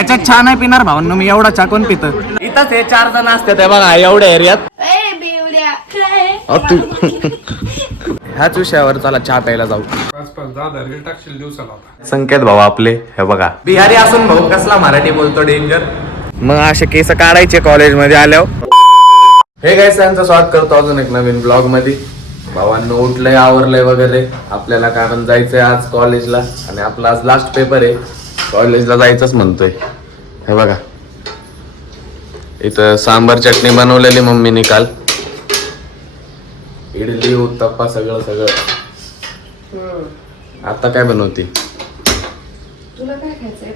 ह्याच्यात चहा नाही पिणार भावांनो मी, एवढा चहा कोण पितं. इथंच हे 4 जण असतात बघा एवढ्या एरियात. ह्याच विषयावर चला चहा प्यायला जाऊ. संकेत भाऊ आपले हे बघा बिहारी असून भाऊ कसला मराठी बोलतो डेंजर. मग असे केस काढायचे कॉलेजमध्ये आल्यावर. हे गाइस त्यांचं स्वागत करतो अजून एक नवीन ब्लॉग मध्ये. भावांनो उठलंय आवरलंय वगैरे आपल्याला, कारण जायचंय आज कॉलेजला आणि आपला आज लास्ट पेपर आहे. कॉलेजला जायचंच म्हणतोय. हे बघा इथं सांबार चटणी बनवलेली मम्मीने काल. इडली उत्तप्पा सगळं सगळं. आता काय बनवती? तुला काय खायचंय?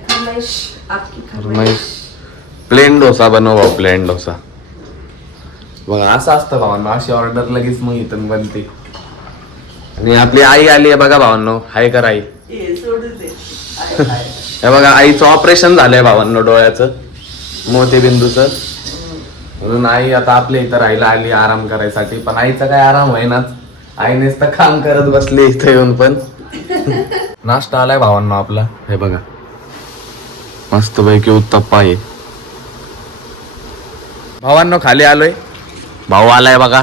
फरमाईश. प्लेन डोसा बनव भाऊ, प्लेन डोसा. बघा असं असतं भावांनो, अशी ऑर्डर लगेच मग इथून बनते. आणि आपली आई आली आहे बघा भावांनो. हाय कर आई. हे बघा आईचं ऑपरेशन झालंय भावांनो डोळ्याचं, मोतीबिंदूचं. म्हणून आई आता आपल्या इथं राहायला आली आराम करायसाठी. पण आईचा काय आराम होईनाच, आईनेच तर काम करत बसली इथं येऊन. पण नाश्ता आलाय भावांनो आपला. हे बघा मस्त पैकी उत्तप्पा आहे. भावांनो खाली आलोय. भाऊ आलाय बघा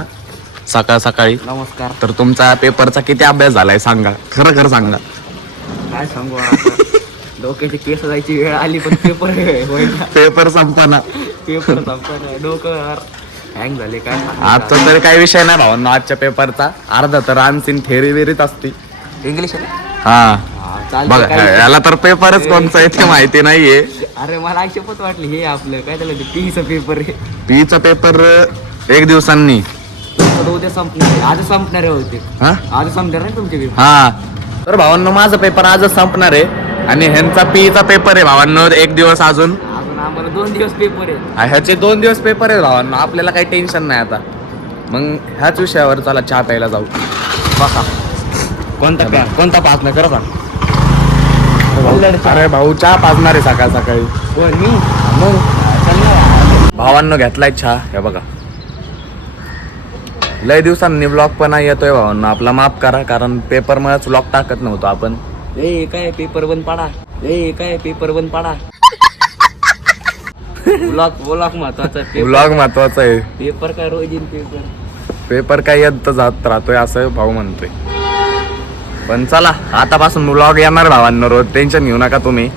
सकाळ सकाळी. नमस्कार. तर तुमचा पेपरचा किती अभ्यास झालाय सांगा, खरं खरं सांगा. काय सांगू डोक्याची केस जायची वेळ आली पण पेपर संपना. पेपर संपणार डोकं हँग झाले काय. आजचा तरी काही विषय नाही भावांनो आजच्या पेपरचा. अर्धा तर आमची थेरी वेरीत असती. इंग्लिश हा बघा याला तर पेपरच कोणचा आहे ते माहिती नाहीये. अरे मला आक्षेपच वाटली हे आपलं काय झालं ते पीचा पेपर आहे. पीचा पेपर 1 दिवसांनी. उद्या संपणार, आज संपणारे होते. हा आज संपणार नाही तुमचे पेपर. हा तर भावांनो माझा पेपर आजच संपणार आहे आणि ह्यांचा पीचा पेपर आहे भावांनो 1 दिवस अजून. आम्हाला 2 दिवस पेपर आहे. ह्याचे 2 दिवस पेपर आहे भावांनो. आपल्याला काही टेन्शन नाही आता. मग ह्याच विषयावर चला चहा प्यायला जाऊ. बसा कोणता प्या कोणता पाच नाही करत. अरे भाऊ चहा पाजणार आहे सकाळ सकाळी. मी मग भावांनो घेतलाय चहा. हे बघा लय दिवसांनी ब्लॉग पण येतोय भावांनो. आपला माफ करा, कारण पेपर मध्येच ब्लॉग टाकत नव्हतो आपण. ए काय पेपर बंद पाडा. ए काय पेपर बंद पाडा. ब्लॉग महत्वाचा. ब्लॉग महत्वाचा आहे. पेपर काय रोज येईल पेपर. पेपर काय येत जात राहतोय असं भाऊ म्हणतोय. पण चला आतापासून ब्लॉग येणार भावांनो रोज. टेन्शन घेऊ नका तुम्ही.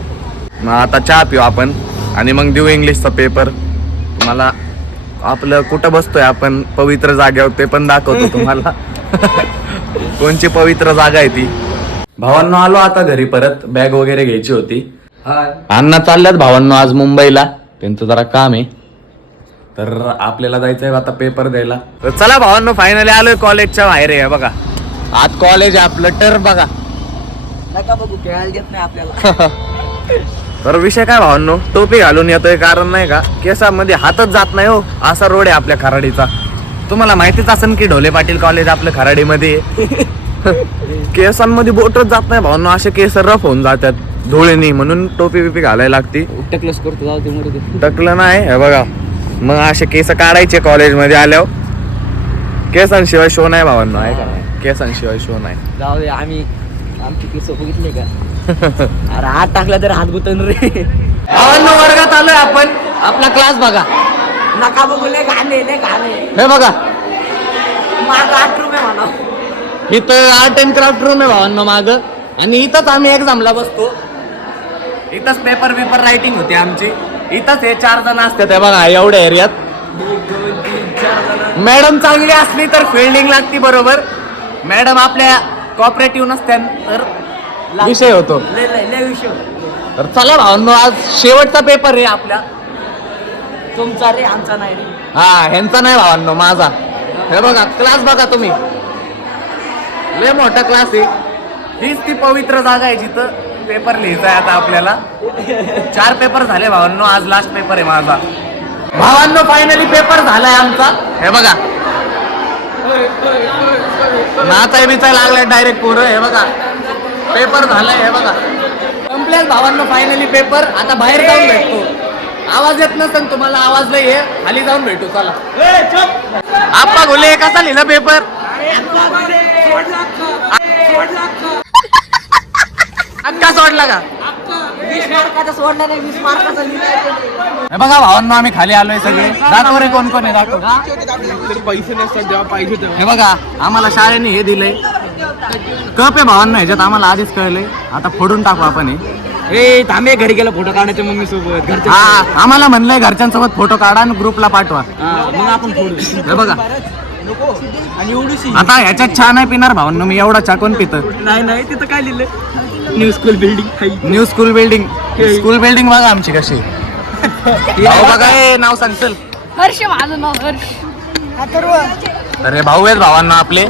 मग आता चहा पिऊ आपण आणि मग देऊ इंग्लिशचा पेपर. तुम्हाला आपलं कुठं बसतोय आपण पवित्र जागेवर ते पण दाखवतो तुम्हाला. कोणची पवित्र जागा आहे ती. भावांनो आलो आता घरी परत. बॅग वगैरे घ्यायची होती. अण्णा चालल्यात भावांनो आज मुंबईला. त्यांचं जरा काम आहे. तर आपल्याला जायचंय आता पेपर द्यायला. तर चला भावांनो फायनली आलोय कॉलेजच्या बाहेर आहे. बघा आज कॉलेज आहे आपलं. टर बघा नका बघू खेळायला देत नाही आपल्याला. तर विषय काय भावांनो, टोपी घालून येतोय कारण नाही का केसामध्ये हातच जात नाही हो. असा रोड आहे आपल्या खराडीचा. तुम्हाला माहितीच असेल की ढोले पाटील कॉलेज आपल्या खराडीमध्ये. केसांमध्ये बोटच जात नाही भावांनो. असे केस रफ होऊन जातात धुळेनी, म्हणून टोपी बिपी घालायला लागती. टकलस करतो जाऊ ते. टकलं नाही हे बघा. मग असे केस काढायचे कॉलेजमध्ये आल्यावर. केसांशिवाय शो नाही भावांनो, आहे का? केसांशिवाय शो नाही. जाऊ दे. आमची केस बघितले का. अरे हात टाकला तर हात गुतन रे. भावांनो वर्गात आलोय आपण. आपला क्लास बघा. नका बघू लय घाणे. हे बघा माग 8 रुपये म्हणा. इथं आर्ट अँड क्राफ्ट रूम आहे भावांनो माग. आणि इथंच आम्ही एक्झामला बसतो. इथंच पेपर रायटिंग होती आमची. इथंच हे 4 जण असतात. हे बघा एवढ्या एरियात. 1 2 3 4 जण. मॅडम चांगली असली तर फिल्डिंग लागती बरोबर. मॅडम आपल्या कॉपरेटिव्ह नसत्या तर विषय होतो. लय विषय. तर चला भावांनो आज शेवटचा पेपर आहे आपल्या. तुमचा रे आमचा नाही रे. हा ह्यांचा नाही भावांनो माझा. हे बघा क्लास बघा तुम्ही. लय मोठा क्लास आहे. हीच ती पवित्र जागा आहे जिथं पेपर लिहायचा आहे आता आपल्याला. 4 पेपर झाले भावांनो. आज लास्ट पेपर आहे माझा. भावांनो फायनली पेपर झालाय आमचा. हे बघा नाचाय बिचाय लागलाय डायरेक्ट पोरं. हे बघा पेपर झालाय. हे बघा कंप्लेंट भावांनो फायनली पेपर. आता बाहेर जाऊन भेटतो. आवाज येत नसेल तुम्हाला, आवाज नाही आहे. खाली जाऊन भेटू चला. आप्पा घोले कसा लिहिला पेपर. अक्का सोडला का. 20 मार्काचा सोडला नाही 20 मार्काचा लिहिलाय त्याने. हे बघा भावांनो आम्ही खाली आलोय सगळे. दाखव रे कोण कोण आहे दाखव. पैसे नसतात जेव्हा पाहिजे तेव्हा. हे बघा आम्हाला शाळेने हे दिलंय कप आहे भावांनो. ह्याच्यात आम्हाला आधीच कळलंय. आता फोडून टाकू आपण हे. ए थांबे घरी गेलो फोटो काढायचे मम्मी सोबत घरचे. हा आम्हाला म्हणलंय घरच्यांसोबत फोटो काढा आणि ग्रुपला पाठवा. मग आपण फोडू. हे बघा आणि एवढीशी आता ह्याच्यात चहा नाही पिणार भावांनो मी. एवढा चहा कोण पितं. नाही तिथं काय लिहिलंय new school building. New school building. School building बघा आमची कशी. भाऊ बघा हे नाव सांग चल. हर्ष माझं नाव हर्ष. तर हे भाऊ आहेत भावांना आपले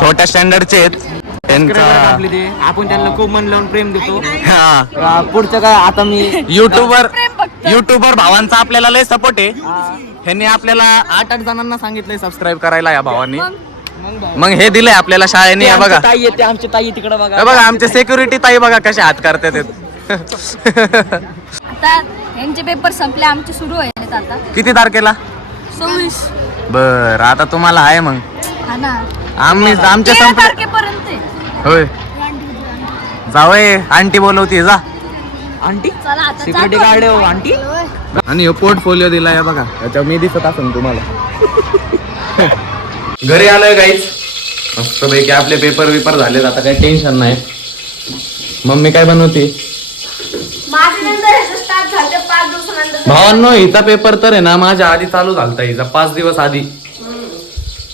छोट्या स्टँडर्डचे आहेत. त्यांचा आपले ते आपण त्यांना खूप मन लावून प्रेम देतो. हा पुढचं काय आता मी युट्यूबर भावांचा आपल्याला लय सपोर्ट आहे. ह्यांनी आपल्याला 8 जणांना सांगितलंय सबस्क्राईब करायला या भावांनी. मग हे दिलंय आपल्याला शाळेने. हे बघा ताई येते आमची ताई तिकडे बघा. हे बघा आमचे सिक्युरिटी ताई बघा कसे हात करतात. आता यांचे पेपर संपले आमचे सुरू आहेत आता. किती तारखेला? 26. बर आता तुम्हाला आहे मग. हा ना. आम्ही आमच्या 13 संपले. तारखेपर्यंत आहे. होय जावय आंटी बोलवते जा. आंटी चला आता सिक्युरिटी जातो. गार्ड आहे आंटी. आणि हे पोर्टफोलिओ दिला आहे बघा. याच्या मी दिसत असेल तुम्हाला. घरी आलोय गाईस मस्त पैकी. आपले पेपर विपर झालेत आता काही टेन्शन नाही. मम्मी काय बनवते? भावांनो हिचा पेपर तर आहे ना माझ्या आधी चालू झालता. हिचा 5 दिवस आधी.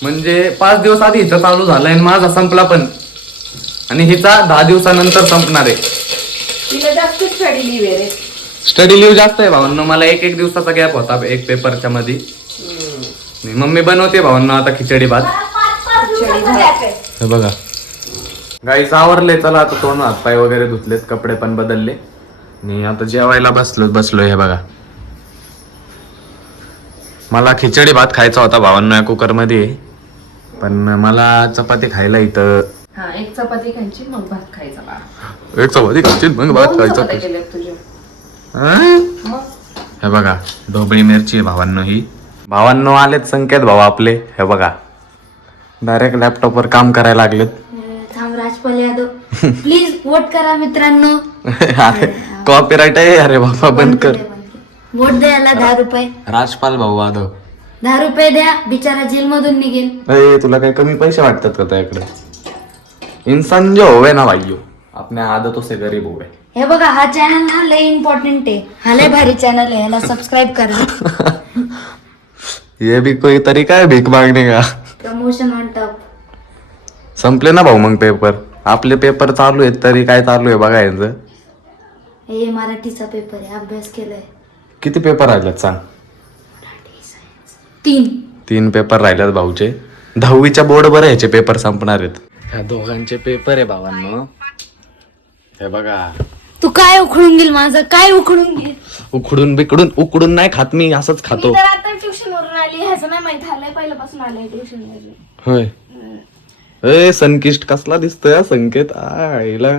म्हणजे 5 दिवस आधी हिचा चालू झालाय आणि माझा संपला पण. आणि हिचा 10 दिवसानंतर संपणार आहे. स्टडी लिव्ह जास्त आहे भावांनो. मला एक दिवसाचा गॅप होता एक पेपरच्या मध्ये. मम्मी बनवते भावांनो आता खिचडी भात. हे बघा गाईस आवरले. चला आता तोंड हात पाय वगैरे धुतलेत. कपडे पण बदलले आणि आता जेवायला बसलोय. हे बघा मला खिचडी भात खायचा होता भावांनो या कुकर मध्ये. पण मला चपाती खायला इथं. हा एक चपाती खायची मग भात खायचा. एक चपाती खायची मग भात खायचा. हे बघा ढोबळी मिरची आहे भावांनो ही. भावांनो आलेत संकेत भाऊ आपले. हे बघा डायरेक्ट लॅपटॉपवर काम करायला लागलेत. थांब राजपाल यादव प्लीज वोट करा मित्रांनो. अरे कॉपीराईट आहे. अरे बाबा बंद कर. वोट द्यायला 10 रुपये. राजपाल भाऊ आदव 10 रुपये द्या बिचारा जेल मधून निघेल. अरे तुला काही कमी पैसे वाटतात का त्याकडे? इंसान जो होवे ना भाईयो अपने आदतों से गरीब होवे. हे बघा हा चॅनल ना लय इम्पॉर्टंट आहे. हा लय भारी चॅनल आहे. याला सबस्क्राईब करा. ये भी कोई तरीका है भीक मागने का? Promotion on top. संपले ना भाऊ मग पेपर. आपले पेपर चालू आहेत तरी काय चालू आहे बघा यांचं. हे मराठीचा पेपर आहे. अभ्यास केलाय. किती पेपर राहिलेत सांग? 3 पेपर राहिलेत भाऊचे. 10वीच्या बोर्ड वर ह्याचे पेपर संपणार आहेत. ह्या दोघांचे पेपर आहे भावांनो. हे बघा तू काय उखडून गेल माझं. काय उखडून गेल. उकडून नाही खात मी. असंच खातो. आता ट्युशन वरून आली. ह्याचं नाही माहित. आलंय पहिल्यापासून आलंय ट्युशन वरून. होय ए संकिष्ट कसला दिसतोय संकेत. आईला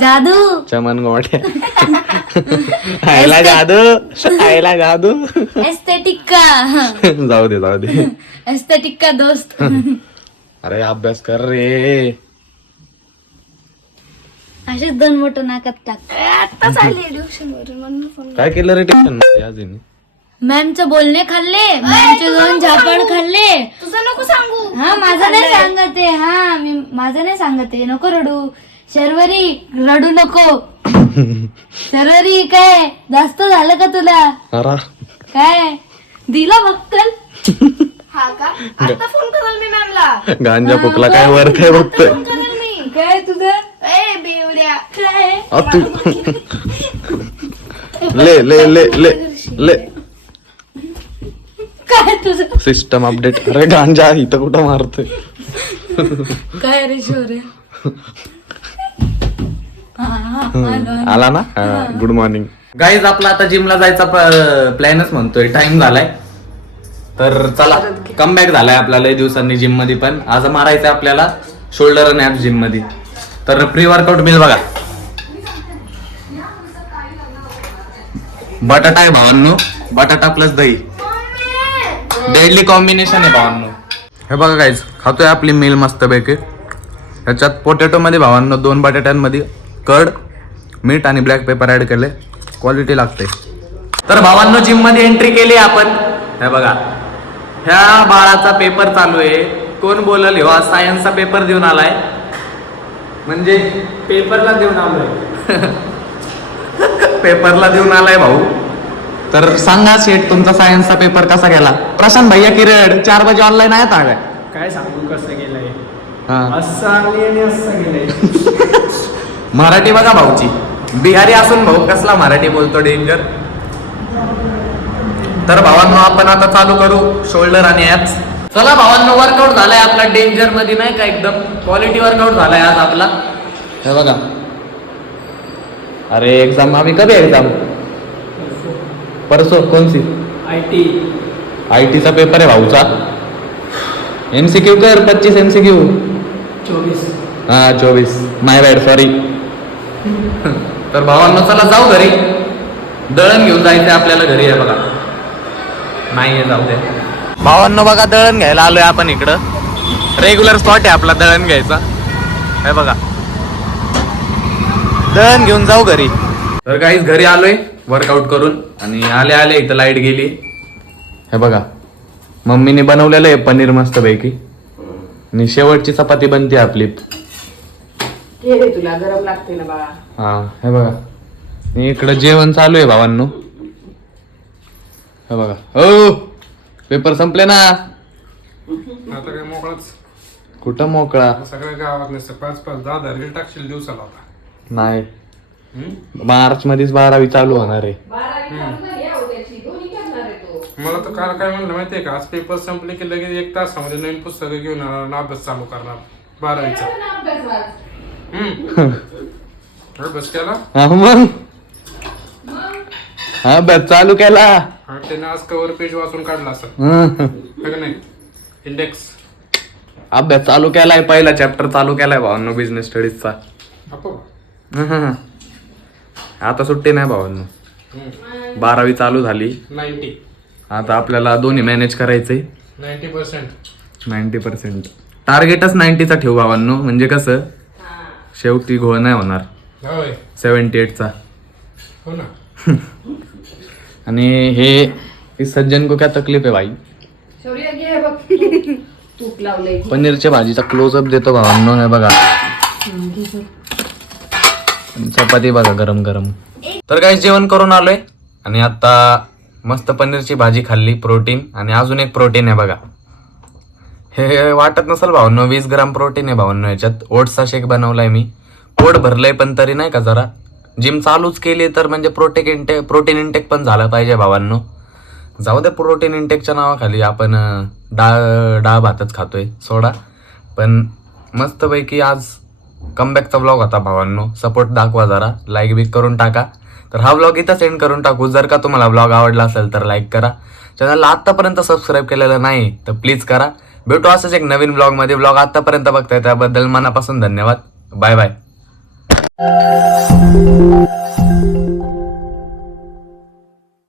जादू चमन गोट्या. आईला जादू. एस्थेटिक का. जाऊ दे. एस्थेटिक का दोस्त. अरे अभ्यास कर रे. असेच 2 मोठं नाकात टाक. आताच आले ट्युशन वरून म्हणून फोन. काय केलं रे ट्युशन आज हिने? मॅमचं बोलणे खाल्ले. मॅमचे 2 झापड खाल्ले. तुझं नको सांगू. हा माझं नाही सांगत आहे. हा मी माझं नाही सांगत आहे. नको रडू. शर्वरी रडू नको. शर्वरी काय जास्त झालं का तुला? अरे काय दिलं बघतल. हा का आता फोन कराल मी मॅमला. गांजा फुकला काय वर काय बघतोय. करेल मी. काय तुझं ए बेवड्या काय. तू ले काय तुझं सिस्टम अपडेट. अरे गांजा इथं कुठं मारतोय. काय रे शौर्य. आला ना. Good morning guys. आपला आता जिमला जायचा प्लॅनच म्हणतोय. टाइम झालाय तर चला. कमबॅक झालाय आपला लय दिवसांनी जिम मध्ये. पण आज मारायचंय आपल्याला शोल्डर आणि ऍप्स जिम मध्ये. तर प्री वर्कआउट मिल बघा. बटाटा आहे भावांनो. बटाटा प्लस दही डेडली कॉम्बिनेशन आहे भावांनो. हे बघा गाईज खातोय आपली मिल मस्त पैकी. ह्याच्यात पोटॅटो मध्ये भावांनो 2 बटाट्यांमध्ये कर्ड मीठ आणि ब्लॅक पेपर ऍड केले, क्वालिटी लागते. तर भावांनो जिम मध्ये एंट्री केली आपण. हे बघा, ह्या बाळाचा पेपर चालू आहे. कोण बोलल ह्यो आज सायन्सचा पेपर देऊन आलाय, म्हणजे पेपरला देऊन आलोय. पेपरला देऊन आलाय भाऊ. तर सांगा शेठ, तुमचा सायन्सचा पेपर कसा गेला? प्रशांत भैया किरड 4 बजे ऑनलाईन आहेत का? काय सांगू कसं गेलंय, हा. असं आणि असं गेलंय. मराठी बघा भाऊची, बिहारी असून भाऊ कसला मराठी बोलतो, डेंजर. तर भावांनो आपण आता चालू करू शोल्डर आणि ॲप्स. चला भावांनो, वर्कआउट झालाय आपला डेंजर मध्ये, नाही का, एकदम क्वालिटी वर्कआउट झालाय आज आपला. हे बघा, अरे एग्जाम अभी कभी एग्जाम? परसों. कौन सी? IT चा पेपर आहे भाऊचा. MCQ कर, 25 MCQ. 24. हा 24, माय बॅड, सॉरी. तर भावांनो चला जाऊ घरी, दळण घेऊन जायचंय आपल्याला घरी. आहे बघा, नाही जाऊ दे भावांनो. बघा दळण घ्यायला आलोय आपण इकडं. रेग्युलर स्पॉट आहे आपला दळण घ्यायचा. हे बघा, दळण घेऊन जाऊ घरी. तर काहीच घरी आलोय वर्कआउट करून, आणि आले आले इथं लाईट गेली. हे बघा, मम्मीने बनवलेलं आहे पनीर मस्त पैकी, आणि शेवटची चपाती बनते आपली. तुला गरम लागते ना बा. हा हे बघा, आणि इकडं जेवण चालू आहे भावांनो. हे बघा, हो पेपर संपले ना. आता काय मोकळाच, कुठं मोकळा? सगळ्या गावात नसतं. 5-5, 10-10 रील टाकशील दिवसाला आता. नाही, मार्च मध्येच 12वी चालू होणार आहे. मला तर काल काय म्हणलं माहितीये का, आज पेपर संपले की लगेच 1 तासामध्ये नवीन पुस्तकं घेऊन येणार आणि अभ्यास चालू करणार 12वीचा. अभ्यास केला? हा मग, हा बस चालू केला. हा, त्याने आज कव्हर पेज वाचून काढला असं, हं. का नाही? इंडेक्स अभ्यास चालू केलाय, पहिला चॅप्टर चालू केलाय भावांनो बिझनेस स्टडीजचा. आपण आता सुट्टी नाही भावांनो, 12वी चालू झाली. 90 आता आपल्याला दोन्ही मॅनेज करायचंय. 90%. 90% टार्गेटच 90चा ठेवू भावांनो, म्हणजे कसं शेवटी घोळ नाही होणार होय, 78चा. हो ना. आणि हे इस सज्जन को क्या तकलीफ आहे भाई? तूप लावलंय. पनीरच्या भाजीचा क्लोजअप देतो भावांनो. हे बघा, चपाती बघा गरम गरम. तर काही जेवण करून आलोय, आणि आता मस्त पनीरची भाजी खाल्ली, प्रोटीन. आणि अजून एक प्रोटीन आहे बघा, हे वाटत नसेल भावांनो, 20 ग्राम प्रोटीन आहे भावांनो याच्यात. ओट्सचा शेक बनवलाय मी, पोट भरलंय, पण तरी नाही का जरा जिम चालूच केली तर म्हणजे प्रोटीन इंटेक पण झालं पाहिजे भावांनो. जाऊ दे, प्रोटीन इंटेकच्या नावाखाली आपण डाळ भातच खातोय, सोडा. पण मस्तपैकी आज कमबॅकचा व्लॉग होता भावांनो. सपोर्ट दाखवा जरा, लाईक बिक करून टाका. तर हा व्लॉग इथं सेंड करून टाकू. जर का तुम्हाला व्लॉग आवडला असेल तर लाईक करा. चॅनलला आत्तापर्यंत सबस्क्राईब केलेलं नाही तर प्लीज करा. भेटू असंच एक नवीन व्लॉगमध्ये. व्लॉग आत्तापर्यंत बघताय त्याबद्दल मनापासून धन्यवाद. Bye bye.